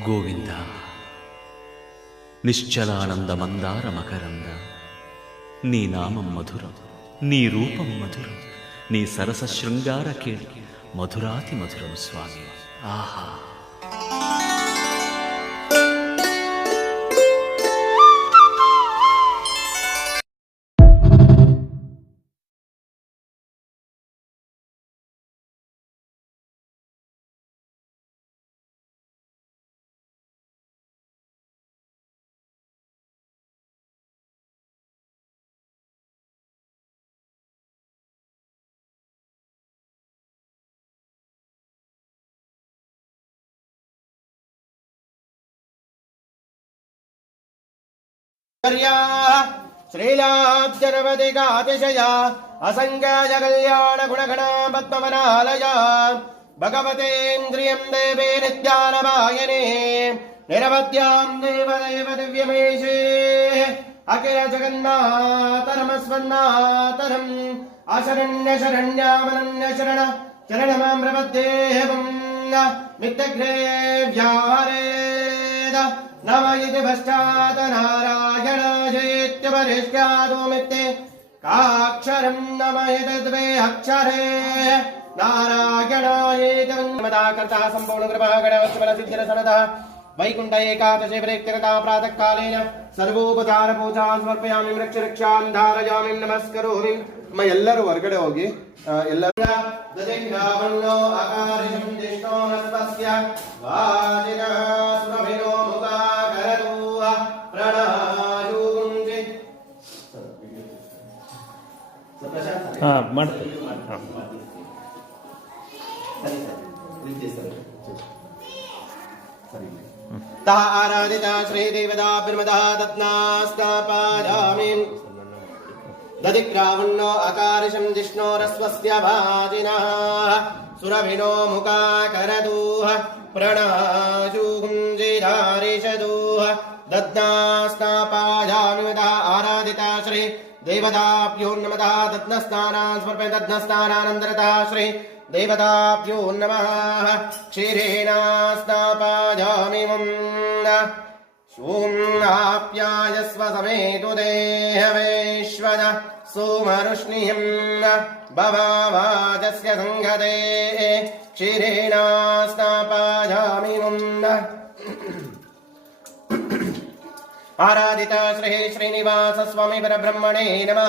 గోవింద నిశ్చలానంద మందార మకరంద నీ నామం మధురం, నీ రూపం మధురం, నీ సరస శృంగార కేళి మధురాతి మధురం స్వామి. ఆహా! श्रीलाब्जनवदिगातिशया असंख्याय कल्याण गुणगणा पद्मवनालया भगवतेन्द्रियं देवे नित्यानवायने निरवध्यां देवदेव दिव्यमेशे अखिल जगन्नाथनमस्वन्नाथनम् अशरण्य शरण्यामनन्य शरण शरणमां प्रपद्येहं मित्यग्रे व्याहरेद नम इति पश्चात् नारायणायेत्यपरिष्यादोमित्ते काक्षरं नम इति द्वे अक्षरे नारायणायेति कर्ता सम्पूर्णकृपा गणवत्सबलसिद्धिरसनतः वैकुण्ठ एकादशे प्रेक्तिरता प्रातःकालेन सर्वोपचारपूजा समर्पयामि वृक्षरक्षान् धारयामि नमस्करोमि. ಎಲ್ಲರೂ ಹೊರಗಡೆ ಹೋಗಿ ಎಲ್ಲರೂ ದಜಗ್ರಾವನ್ನೋ ಆಕಾರಿಷಂ ದಿಷ್ಟೋ ನಸ್ಪಸ್ಯ ವಾಜಿನ ಸುರಭಿನೋ ಮುಖಾಕರತು ಪ್ರಣಾಯುಗುಂಜಿ ಮಾಡ್ತೀವಿ. ತಾ ಆರಾಧಿತ ಶ್ರೀದೇವತಾ ಬ್ರಹ್ಮದಾ ದತ್ನಾಸ್ತಾಪಾಯಾಮಿ दधिक्रावन्नो अकारिशं जिष्णोरस्वस्य भाजिनः सुरभिनो मुखाकरदूः प्रणाशुकुञ्जिदारिषदूः दद्नास्तापायामि नमः. आराधिता श्री देवताभ्यो नमः. दद्नस्नानान् समर्पय दद्नस्नानानन्तरतः श्री देवताभ्यो नमः. क्षीरेणास्तापायामि सोम्नाप्यायस्व समेतु देहवेश्वर सोमरुष्णिं भवावाजस्य संगते क्षीरेणास्तापायामि. आराधिता श्री श्रीनिवास स्वामी परब्रह्मणे नमः.